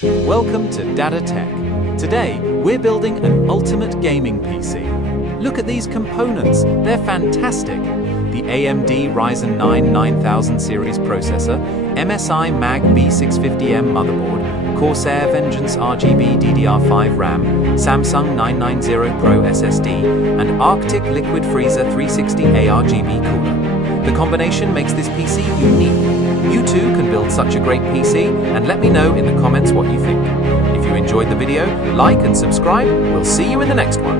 Welcome to Dada Tech. Today, we're building an ultimate gaming PC. Look at these components, they're fantastic. The AMD Ryzen 9 9000 series processor, MSI Mag B650M motherboard, Corsair Vengeance RGB DDR5 RAM, Samsung 990 Pro SSD, and Arctic Liquid Freezer 360 ARGB cooler. The combination makes this PC unique. You too can build such a great PC, and let me know in the comments what you think. If you enjoyed the video, like and subscribe. We'll see you in the next one.